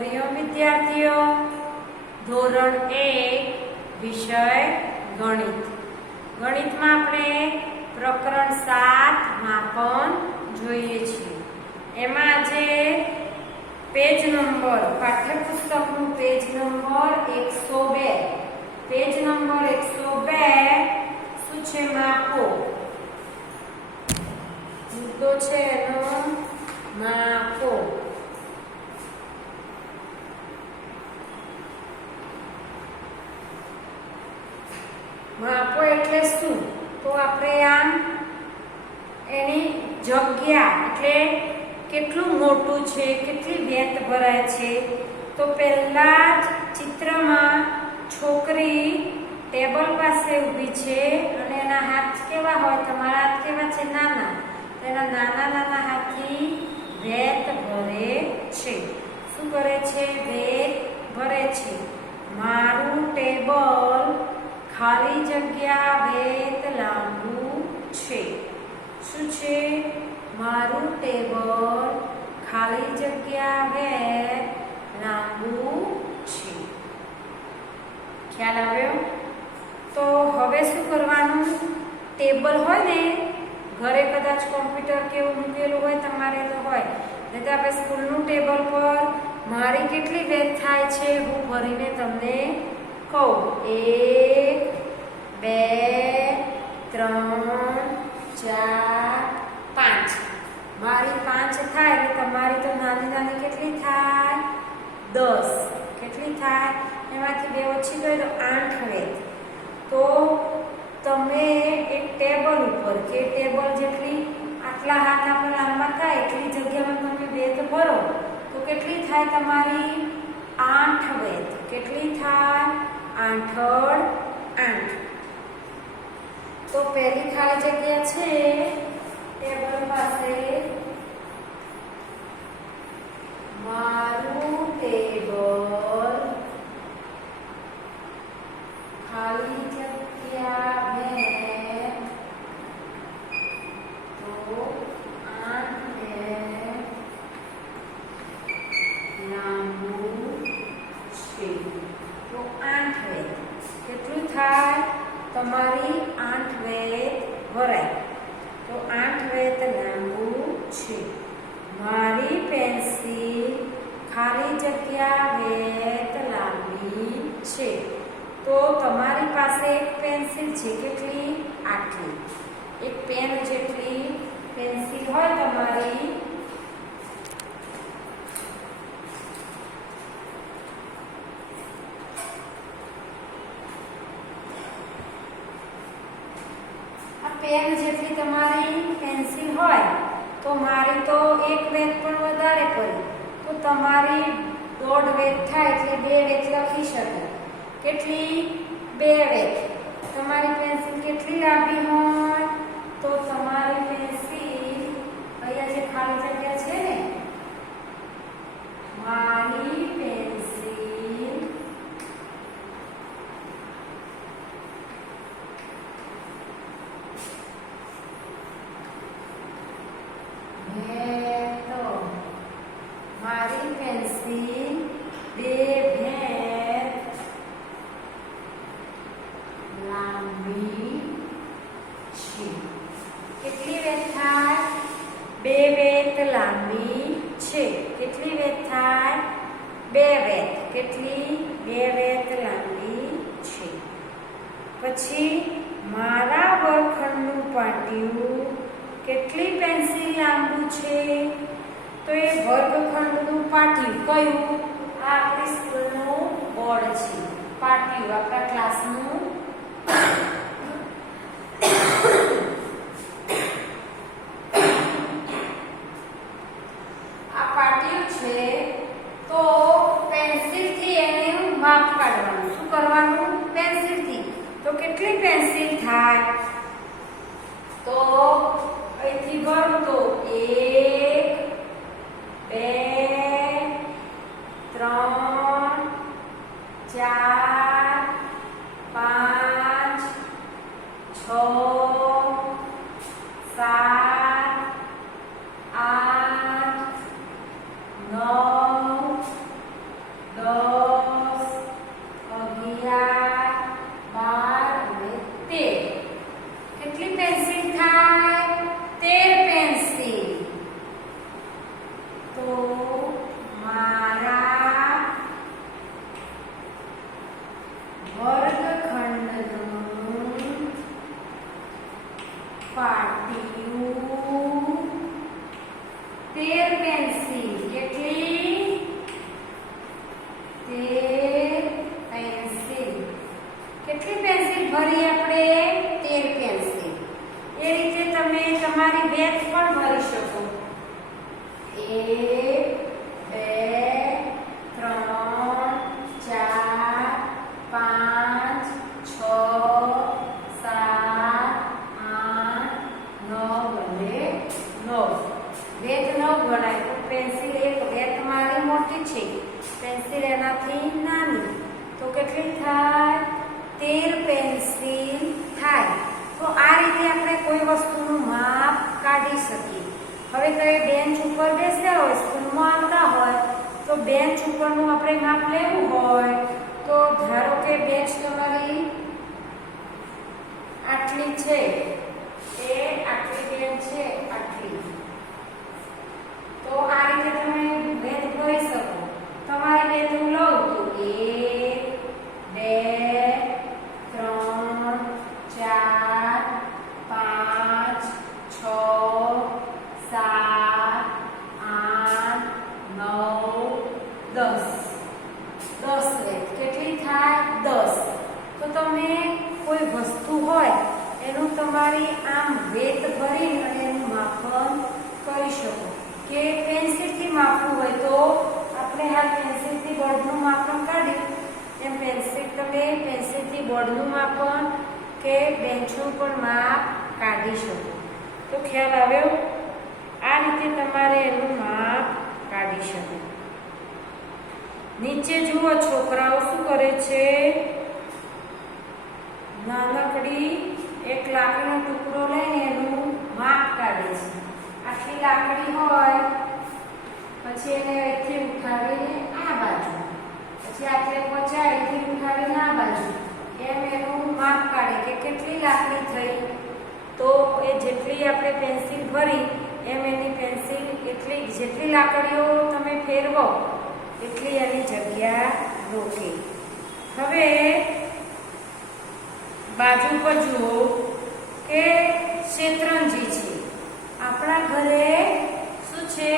હરિઓમ વિદ્યાર્થીઓ, ધોરણ 1 વિષય ગણિત. ગણિતમાં આપણે પ્રકરણ 7 માપન જોઈએ છીએ. એમાં આજે પેજ નંબર પાઠ્યપુસ્તકનું પેજ નંબર 102 પેજ નંબર 102 શું છે? માપો. મુદ્દો છે એનો માપો. માપો એટલે શું? તો આપણે આમ એની જગ્યા એટલે કેટલું મોટું છે, કેટલી વેત ભરાય છે. તો પહેલા જ ચિત્રમાં છોકરી ટેબલ પાસે ઊભી છે અને એના હાથ કેવા હોય? તમારા હાથ કેવા છે? નાના. એના નાના નાના હાથથી વેત ભરે છે. શું કરે છે? વેત ભરે છે. મારું ટેબલ ખાલી જગ્યા વેત લાંબુ છે. શું છે? મારું ટેબલ ખાલી જગ્યા વેત લાંબુ છે. ખ્યાલ આવ્યો? તો હવે શું કરવાનું? ટેબલ હોય ને, ઘરે કદાચ કોમ્પ્યુટર કેવું મૂકેલું હોય તમારે તો હોય, નહીં તો આપણે સ્કૂલનું ટેબલ પર મારી કેટલી વેત થાય છે હું ભરીને તમને કહું. 1 2 3 4 5. મારી 5 થાય એટલે તમારી તો નાની નાની કેટલી થાય? 10. કેટલી થાય? એમાંથી 2 ઓછી ગઈ તો 8 વેત. તો તમે એક ટેબલ ઉપર કે ટેબલ જેટલી આટલા હાથ આપણા લાંબા થાય એટલી જગ્યામાં તમે વેત ભરો તો કેટલી થાય તમારી? 8 વેત. કેટલી થાય? 8 8. તો પહેલી ખાલી જગ્યા છે ટેબલ પાસે. મારું ટેબલ ખાલી જગ્યા વેત તો 8 વેત લાંબુ છે. તો 8 વેત કેટલું થાય? તમારી 8 વેત ભરાય. તો 8 વેત લાંબુ છે. મારી પેન્સિલ ખાલી જગ્યા વેત લાંબી છે. તો તમારી પાસે એક પેન્સિલ છે. કેટલી? આટલી. એક પેન જેટલી પેન્સિલ હોય તમારી. પેન જેટલી તમારી પેન્સિલ હોય તો મારી તો એક વેત પણ વધારે પડી તો તમારી 1.5 વેત થાય એટલે 2 વેત લખી શકે. કેટલી? 2 વેત. તમારી પેન્સિલ કેટલી લાંબી હોય? તો તમારી પેન્સિલ અહીંયા જે ખાલી જગ્યા છે ને, મારી પેન્સિલ મારી પેન્સિલ 2 વેત લાંબી છે. કેટલી વેત થાય? 2 વેત લાંબી છે. કેટલી વેત થાય? 2 વેત. કેટલી? 2 વેત લાંબી છે. પછી મારા વર્ગખંડનું પાટિયું કેટલી પેન્સિલ લાંબુ છે? તો એ વર્ગખંડનું પાટિયું કયું? આ આપણી સ્કૂલનું બોર્ડ છે. પાટિયું આપણા ક્લાસનું. આ પાટિયું છે. તો પેન્સિલથી એનું માપ કાઢવાનું. શું કરવાનું? પેન્સિલથી. તો કેટલી પેન્સિલ થાય? તો અહીંથી ભરો તો 1 2 3 4 5 6 7 8 9 કરી શકો. 1 2 3 4 5 6 7 8 9 બને 9. વેત 9 ગણાય તો પેન્સિલ એક વેત મારી મોટી છે, પેન્સિલ એનાથી નાની, તો કેટલી થાય? 13 પેન્સિલ થાય. તો આ રીતે આપણે કોઈ વસ્તુનું માપ કાઢી શકીએ. હવે કઈ બેન્ચ ઉપર બેસ્યા હોય, સ્કૂલમાં આવતા હોય, તો બેન્ચ ઉપરનું આપણે માપ લેવું હોય તો ધારો કે બેન્ચ તમારી આટલી છે, એ આટલી બેન્ચ છે, આટલી. તો આ રીતે તમે બેન્ચ ભરી શકો. તમારી બેન્ચ હું લઉં તો 1 2 3 4 5 6 7 8 9 10. 10 વેત કેટલી થાય? 10. તો તમે કોઈ વસ્તુ હોય એનું તમારી આમ વેત ભરી અને એનું માપન કરી શકો. કે પેન્સિલથી માપવું હોય તો આપણે હાલ પેન્સિલથી બોર્ડનું માપન કાઢ્યું, એમ પેન્સિલથી બોર્ડનું માપન કે બેન્ચનું પણ માપ કાઢી શકો. તો ખ્યાલ આવ્યો? આ રીતે તમારે એનું માપ કાઢી શકો. નીચે જુઓ છોકરાઓ શું કરે છે? નાનકડી એક લાકડીનો ટુકડો લઈને એનું માપ કાઢે છે. આટલી લાકડી હોય, પછી એને અહીંથી ઉઠાવીને આ બાજુ, પછી આટલે પહોંચાય અહીંથી ઉઠાવીને આ બાજુ, એમ એનું માપ કાઢે કે કેટલી લાકડી થઈ. તો એ જેટલી આપણે પેન્સિલ ભરી એમ એની પેન્સિલ એટલી, જેટલી લાકડીઓ તમે ફેરવો એટલી એની જગ્યા રોકે. હવે બાજુ પર જુઓ કે શેતરંજી છે. આપણા ઘરે શું છે?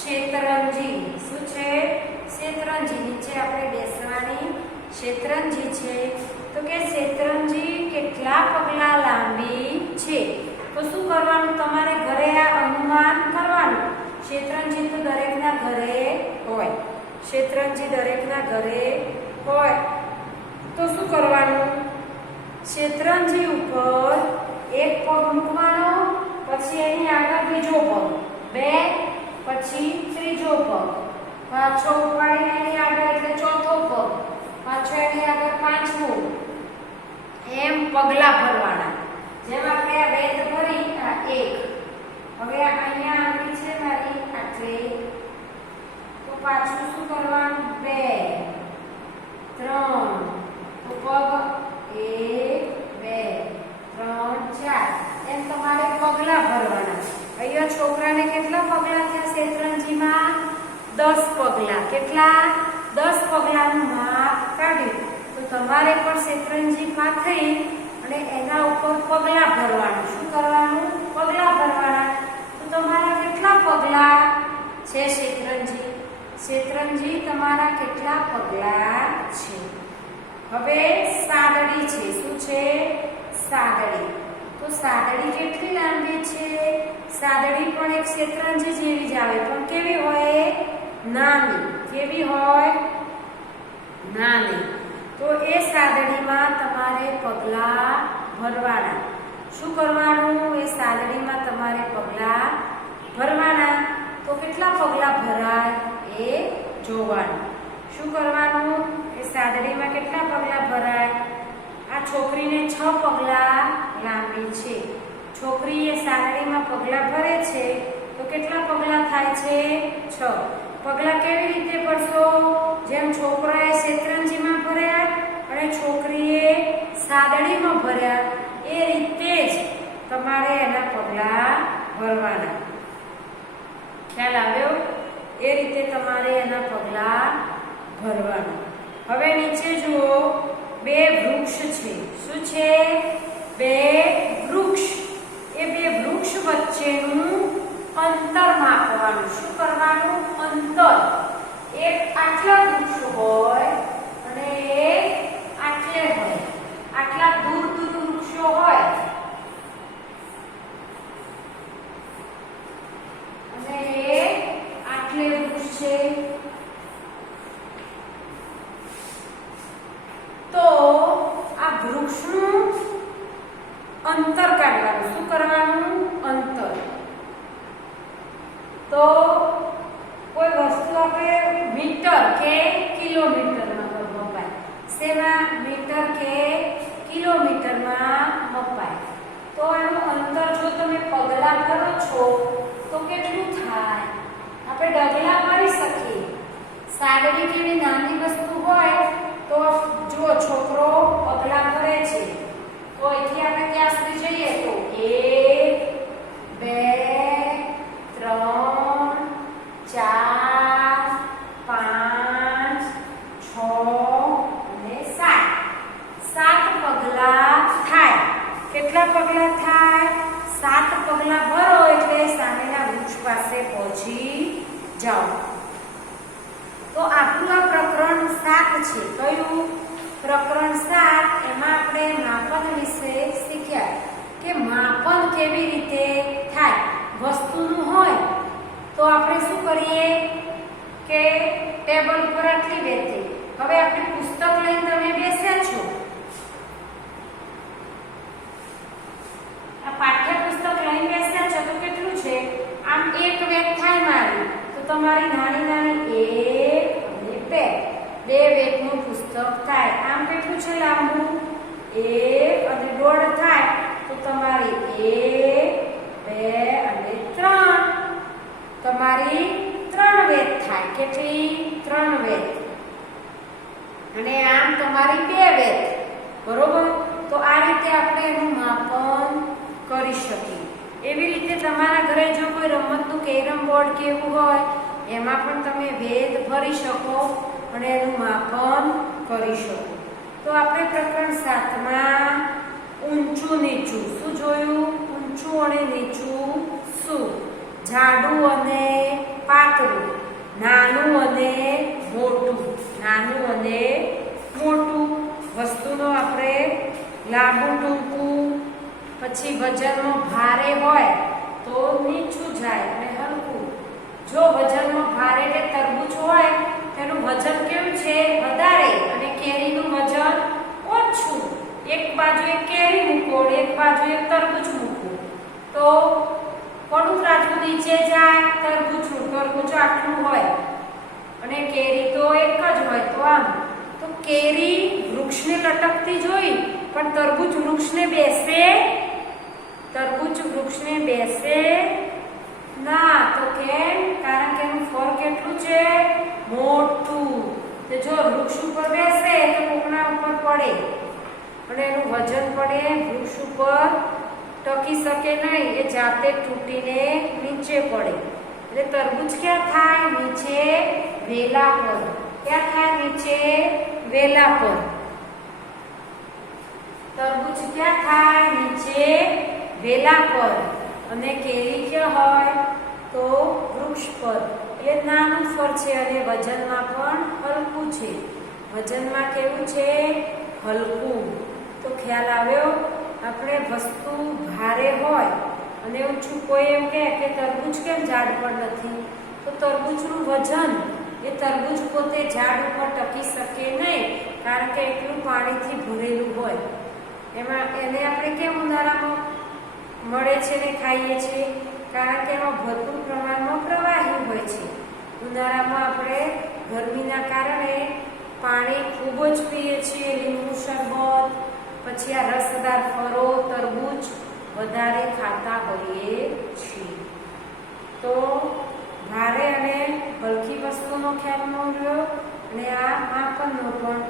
શેતરંજી. શું છે? શેતરંજી. નીચે આપણે બેસવાની શેતરંજી છે. તો કે શેતરંજી કેટલા પગલા લાંબી છે? તો શું કરવાનું? તમારે ઘરે આ અનુમાન કરવાનું. શેતરંજી તો દરેકના ઘરે હોય, શેતરંજી દરેકના ઘરે હોય. તો શું કરવાનું? શેતરંજી ઉપર એક પગ મૂકવાનો, પછી એની આગળ બીજો પગ, 2, પછી ત્રીજો પગ, પાછો ઉપાડીને એની આગળ એટલે ચોથો પગ, પાછો એની આગળ પાંચમું, એમ પગલા ભરવાના. જેમ આપણે આ વેત ભરી આ 1, હવે અહીંયા આવી છે મારી આટલી, તો પાછું શું કરવાનું? 2 3, તો પગ 1 2 3 4, એમ તમારે પગલા ભરવાના. અહીંયા છોકરાને કેટલા પગલા થયા શેતરંજીમાં? 10 પગલા. કેટલા? 10 પગલાનું માપ કાઢ્યું. તો તમારે પણ શેતરંજી પાથરી અને એના ઉપર પગલા ભરવાના. શું કરવાનું? પગલા ભરવાના. તો તમારા કેટલા પગલા છે શેતરંજી? શેતરંજી તમારા કેટલા પગલા છે? હવે સાદડી છે. શું છે? સાદડી. તો સાદડી કેટલી લાંબી છે? સાદડી પણ એક શેતરંજી જેવી જ આવે, પણ કેવી હોય? નાની. કેવી હોય? નાની. તો એ સાદડીમાં તમારે પગલા ભરવાના. શું કરવાનું? એ સાદડીમાં તમારે પગલા ભરવાના. તો કેટલા પગલા ભરાય એ જોવાનું. શું કરવાનું? એ સાદડીમાં કેટલા પગલા ભરાય? આ છોકરીને 6 પગલા લાંબી છે. છોકરી એ સાદડીમાં પગલા ભરે છે તો કેટલા પગલા થાય છે? 6. પગલા કેવી રીતે ભરશો? જેમ છોકરાએ શેતરંજીમાં ભર્યા અને છોકરીએ સાદડીમાં ભર્યા એ રીતે જ તમારે એના પગલા ભરવાના. ખ્યાલ આવ્યો? એ રીતે તમારે એના પગલા ભરવાના. હવે નીચે જુઓ, 2 વૃક્ષ છે. શું છે? 2 વૃક્ષ. એ 2 વૃક્ષ વચ્ચેનું અંતર માપવાનું. શું કરવાનું? અંતર. એક આટલા વૃક્ષ હોય અને એક આટલે હોય. આટલા દૂર દૂર વૃક્ષો હોય તો કોઈ વસ્તુ આપણે મીટર કે કિલોમીટરમાં મપાય, શેમાં? મીટર કે કિલોમીટરમાં મપાય. તો આનું અંતર જો તમે પગલા કરો છો તો કેટલું થાય? આપણે ડગલા કરી શકીએ. સાગડી જેવી નાની વસ્તુ હોય તો જો છોકરો પગલા કરે છે તો અહીંથી આપણે ક્યાં સુધી જઈએ? તો 1 2 3 4 5 6 અને 7 પગલા થાય. કેટલા પગલા થાય? 7 પગલા ભરો એટલે સામેના વૃક્ષ પાસે પહોંચી જાઓ. તો આપણું આ પ્રકરણ 7 છે. કયું પ્રકરણ? 7. એમાં આપણે માપન વિશે શીખ્યા કે માપન કેવી રીતે થાય. વસ્તુનું હોય તો આપણે શું કરીએ કે ટેબલ પર આટલી બેઠી. હવે આપણે પુસ્તક લઈને તમે બેસ્યા છો, આ પાઠ્યપુસ્તક લઈને બેસ્યા છો તો કેટલું છે? આમ એક વેગ થાય મારી, તો તમારી નાની નાની 1 અને 2 વેગનું પુસ્તક થાય. આમ કેટલું છે લાંબુ? 1 અને 1.5 થાય તો તમારી 1 2 અને 3 તમારી 3 વેગ થાય. કેટલી? 3 વેગ. અને આમ તમારી 2 વેગ. બરોબર? તો આ રીતે આપણે એનું માપન કરી શકીએ. એવી રીતે તમારા ઘરે જો કોઈ રમતનું કેરમ બોર્ડ કે એવું હોય એમાં પણ તમે વેદ ભરી શકો અને એનું માપન કરી શકો. તો આપણે પ્રકરણ 7માં ઊંચું નીચું શું જોયું? ઊંચું અને નીચું શું? જાડું અને પાતળું, નાનું અને મોટું, નાનું અને મોટું. વસ્તુનો આપણે લાંબુ ટૂંકું, પછી વજનમાં ભારે હોય તો નીચું જાય અને હલકું. જો વજનમાં ભારે એટલે તરબૂચ હોય તેનું વજન કેવું છે? વધારે, અને કેરીનું વજન ઓછું. એક બાજુએ કેરી મૂકો અને એક બાજુએ તરબૂચ મૂકો તો કોનું રાજુ નીચે જાય? તરબૂચનું. તરબૂચ આટલું હોય અને કેરી તો એક જ હોય. તો આમ તો કેરી વૃક્ષને લટકતી જોઈ પણ તરબૂચ વૃક્ષને બેસે? તરબૂચ વૃક્ષને બેસે ના. તો કેમ? કારણ કે એનું ફળ કેટલું છે? મોટું. તો જો વૃક્ષ ઉપર બેસે તો કોકના ઉપર પડે અને એનું વજન પડે, વૃક્ષ ઉપર ટકી શકે નહીં, એ જાતે તૂટીને નીચે પડે. એટલે તરબૂચ ક્યાં થાય? નીચે વેલા પર. ક્યાં થાય? નીચે વેલા પર. તરબૂચ ક્યાં થાય? નીચે વેલા પર. અને કેરી ક્યાં હોય? તો વૃક્ષ પર. એ નાનું ફળ છે અને વજનમાં પણ હલકું છે. વજનમાં કેવું છે? હલકું. તો ખ્યાલ આવ્યો? આપણે વસ્તુ ભારે હોય અને ઊંચું, કોઈ એમ કહે કે તરબૂચ કેમ ઝાડ પર નથી? તો તરબૂચનું વજન, એ તરબૂચ પોતે ઝાડ ઉપર ટકી શકે નહીં કારણ કે એટલું પાણીથી ભરેલું હોય. એમાં એને આપણે કેમ ઉનાળામાં મળે છે ને ખાઈએ છીએ? કારણ કે એમાં ભરપૂર પ્રમાણમાં પ્રવાહી હોય છે. ઉનાળામાં આપણે ગરમીના કારણે પાણી ખૂબ જ પીએ છીએ, લીંબુ શરબત, પછી આ રસદાર ફળો, તરબૂચ વધારે ખાતા હોઈએ છીએ. તો ભારે અને હલકી વસ્તુનો ખ્યાલ મળ્યો અને આ માપનનો પણ.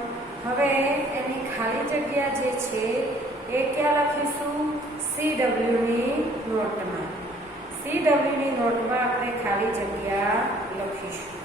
હવે એની ખાલી જગ્યા જે છે એ ક્યાં લખીશું? CWની નોટમાં. CWની નોટમાં આપણે ખાલી જગ્યા લખીશું.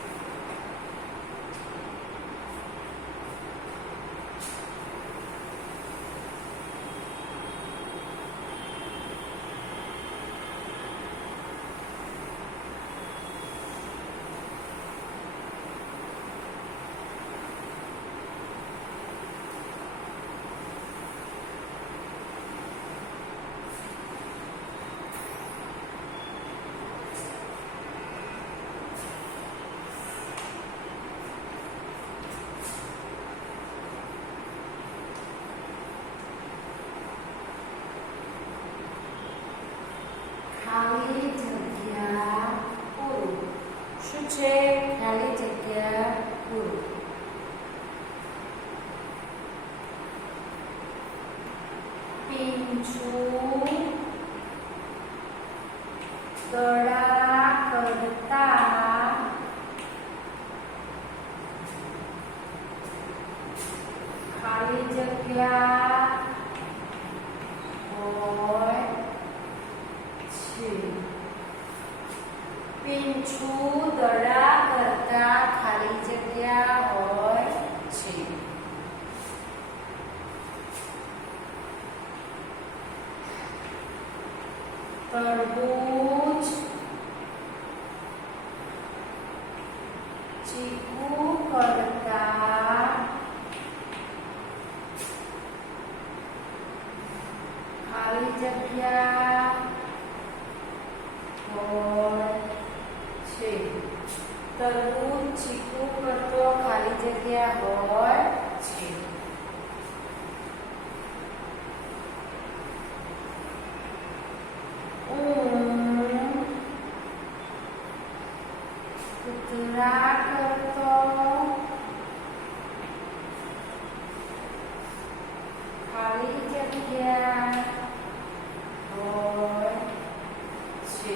દડા કરતા ખાલી જગ્યા હોય છે. પીંછું દડા કરતા ખાલી જગ્યા હોય છે. તરબૂચ ચીકુ કરતા ખાલી જગ્યા હોય છે. તરબૂચ ચીકુ કરતો ખાલી જગ્યા હોય છે. કૂતરા કરતો ખાલી જગ્યા હોય છે.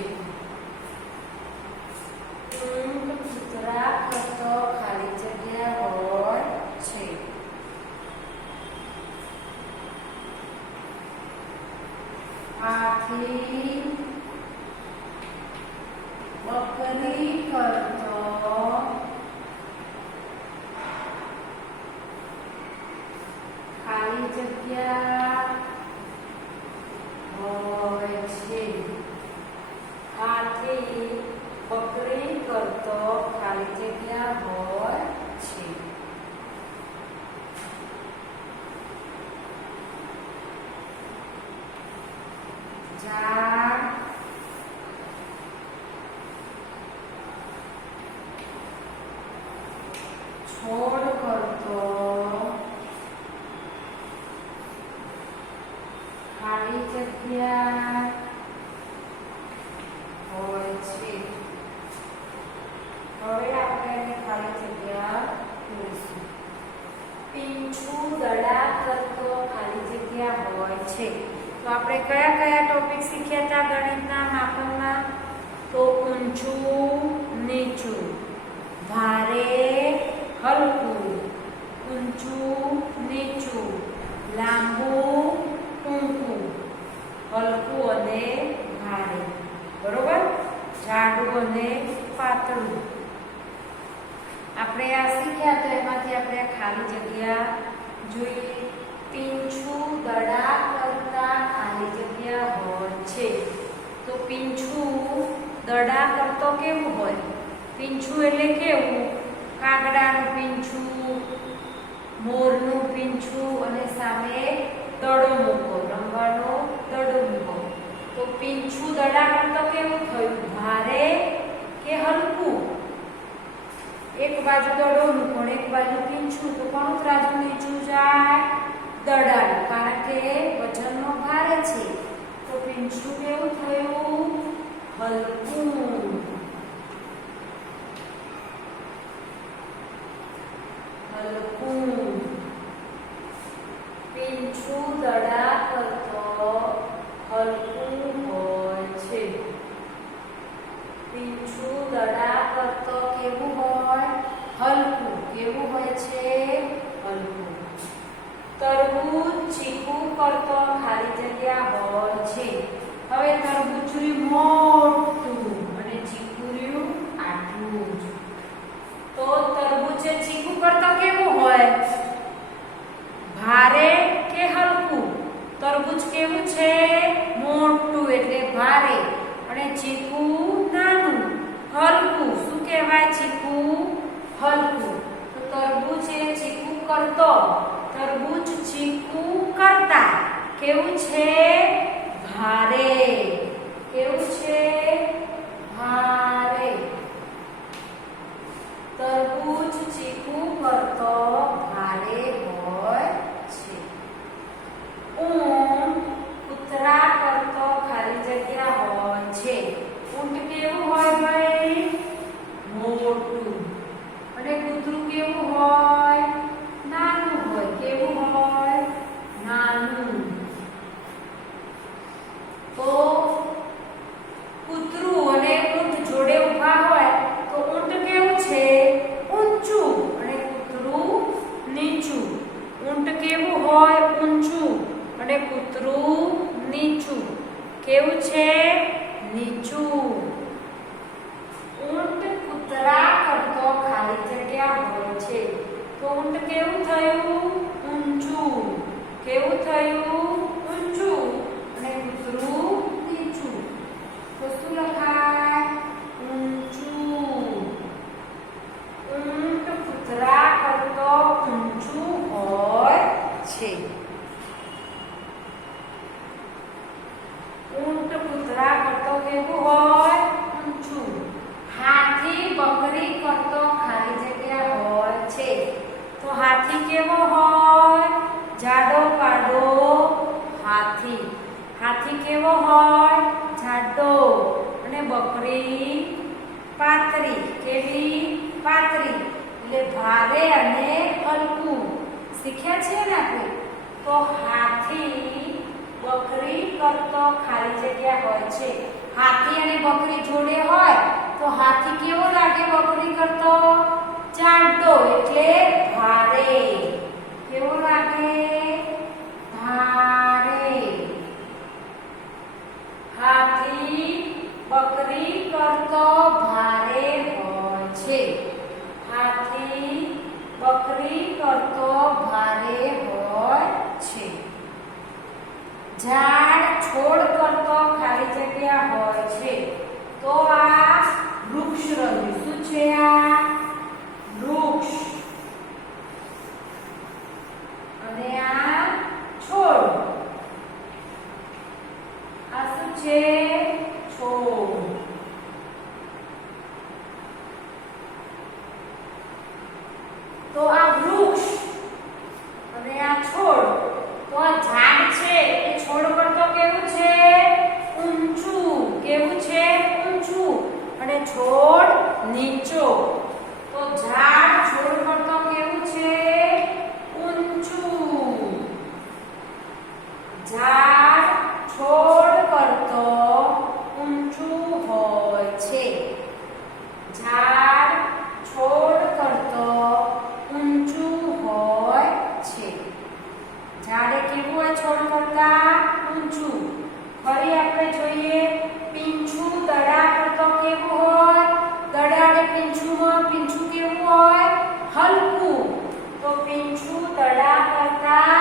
કૂતરા કરતો ખાલી જગ્યા હોય છે. હાથી બકરી કરતો ખાલી જગ્યા હોય છે. હાથી બકરી કરતો ખાલી જગ્યા હોય છે. ઝાડ છોડ કરતો ખાલી જગ્યા હોય છે. હવે આપણે એને ખાલી જગ્યા જોઈશું. પીંછું દડા કરતો ખાલી જગ્યા હોય છે. તો આપણે કયા કયા ટોપિક શીખ્યા હતા ગણિતના માપનમાં? તો ઊંચું નીચું, ભારે હલકું, ઊંચું નીચું, લાંબુ ટૂંકું, હલકું અને ભારે. બરોબર? જાડું અને પાતળું. આપણે આ શીખ્યા તો એમાંથી આપણે ખાલી જગ્યા જોઈએ. પીંછું દડા કરતા ખાલી જગ્યા હોય છે. તો પીંછું દડા કરતો કેવું હોય? પીંછું એટલે કેવું? કાગડાનું પીંછું, મોરનું પીંછું અને સામે દડો મૂકો, રમવાનો દડો મૂકો. તો પીંછું દડા કરતો કેવું થયું? ભારે કે હલકું? એક બાજુ દડો મૂકો એક બાજુ પીંછું, તો કોનું ત્રાજુ નીચું જાય? દડાનું, કારણ કે વજનનો ભારે છે. તો પીંછું કેવું થયું? હલકું. હલકું. પીંછું દડા કરતો હલકું હોય છે. પીંછું દડા કરતો કેવું હોય? હલકું. કેવું હોય છે? હલકું. તરબૂચ ચીકુ કરતો ખાલી જગ્યા હોય છે. હવે તરબૂચ મોટું અને ચીકુ આટલું જ. તો તરબૂચ ચીકુ કરતો કેવું હોય? ભારે કે હલકું? તરબૂચ કેવું છે? મોટું એટલે ભારે અને ચીકુ નાનું હલકું. શું કહેવાય? ચીકુ હલકું. તો તરબૂચ એ ચીકુ કરતો, તરબૂચ ચીકુ કરતા કેવું છે? ભારે. કેવું છે? ભારે. તરબૂચ ચીકુ કરતો ભારે હોય છે. ઊંટ કૂતરા કરતો ખાલી જગ્યા હોય છે. ઊંટ કેવું હોય ભાઈ? મોટું. અને કૂતરું કેવું હોય? નાનું હોય. કેવું હોય? નાનું. તો બકરી પાતળી, કેવી? પાતળી. એટલે ભારે અને હલકું શીખ્યા છીએ ને આપણે. તો હાથી બકરી કરતો ખાલી જગ્યા હોય છે. હાથી અને બકરી જોડે હોય તો હાથી કેવો લાગે? બકરી કરતો જાડો, એટલે ભારે. કેવો લાગે? ભારે. હાથી બકરી કરતો ભારે હોય છે. હાથી બકરી કરતો ભારે હોય છે. ઝાડ છોડ કરતો ખાલી જગ્યા હોય છે. તો આ વૃક્ષ રહ્યું. શું છે આ? વૃક્ષ. અને આ છોડ. આ શું છે? છોડ. તો આ વૃક્ષ અને આ છોડ. તો આ ઝાડ છે એ છોડ કરતો કેવું છે? ઊંચું. કેવું છે? ઊંચું. અને છોડ નીચો. તો ઝાડ છોડ કરતો કેવું છે? ઊંચું. ઝાડ છોડ કરતો ઊંચું હોય છે. ઝાડ છોડ કરતો ઊંચું હોય છે. ઝાડે કેવું હોય? છોડ કરતા ઊંચું. ફરી આપણે જોઈએ, પીંછું દડા કરતો કેવું હોય? દડા અને પીંછુંમાં પીંછું કેવું હોય? હલકું. તો પીંછું દડા કરતા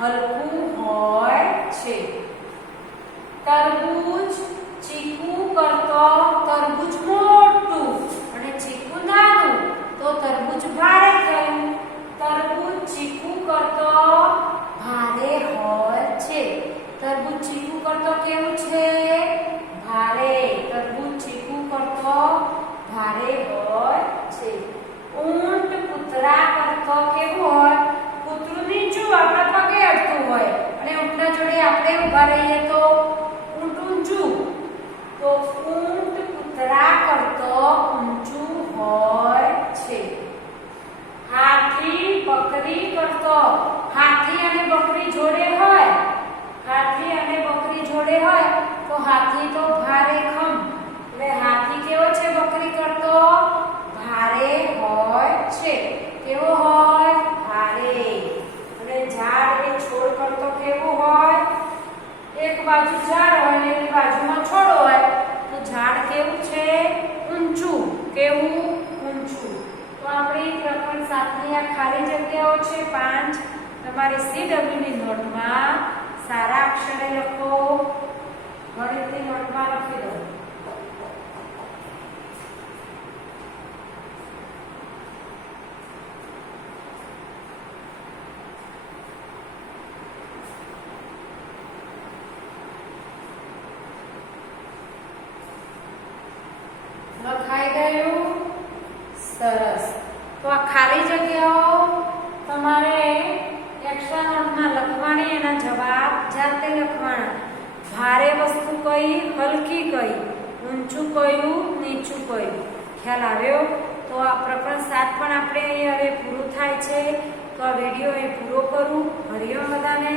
હલકું હોય છે. તરબૂચ ચીકુ કરતો તરબૂચ મોટું અને ચીકુ નાનું. તો તરબૂચ ભારે થયું. તરબૂચ ચીકુ કરતો ભારે હોય છે. તરબૂચ ચીકુ કરતો કેવું છે? ભારે. તરબૂચ ચીકુ કરતો ભારે હોય છે. ઊંટ કૂતરા કરતો કેવું હોય? કૂતરું નીચું આપણા પગે અડતું હોય અને ઊંટના જોડે આપણે ઊભા રહીએ તો ઊંટ ઊંચું. તો ઊંટ કૂતરા કરતો ઊંચું હોય છે. હાથી બકરી કરતો. હાથી અને બકરી જોડે હોય. હાથી અને બકરી જોડે હોય તો હાથી તો ભારે ખમ. એટલે હાથી કેવો છે? બકરી કરતો ભારે હોય છે. કેવો હોય? ભારે. અને ઝાડ એ છોડ કરતો કેવું હોય? એક બાજુ ઝાડ હોય અને એક બાજુમાં છોડ હોય. તો ઝાડ કેવું છે? ઊંચું. કેવું? ઊંચું. તો આપણી પ્રકરણ 7 ની આ ખાલી જગ્યાઓ છે 5. તમારી CW ની નોટમાં સારા અક્ષરે લખો. ગણિતની નોટમાં લખી દો. લખાઈ ગયું? સરસ. તો આ ખાલી જગ્યાઓ તમારે એક્સ્ટ્રા નોટમાં લખવાની, એના જવાબ જાતે લખવાના. ભારે વસ્તુ કઈ? હલકી કઈ? ઊંચું કયું? નીચું કયું? ખ્યાલ આવ્યો? તો આ પ્રકરણ 7 પણ આપણે અહીં હવે પૂરું થાય છે. તો આ વિડીયો અહીં પૂરો કરું. હરિઓમ બધાને.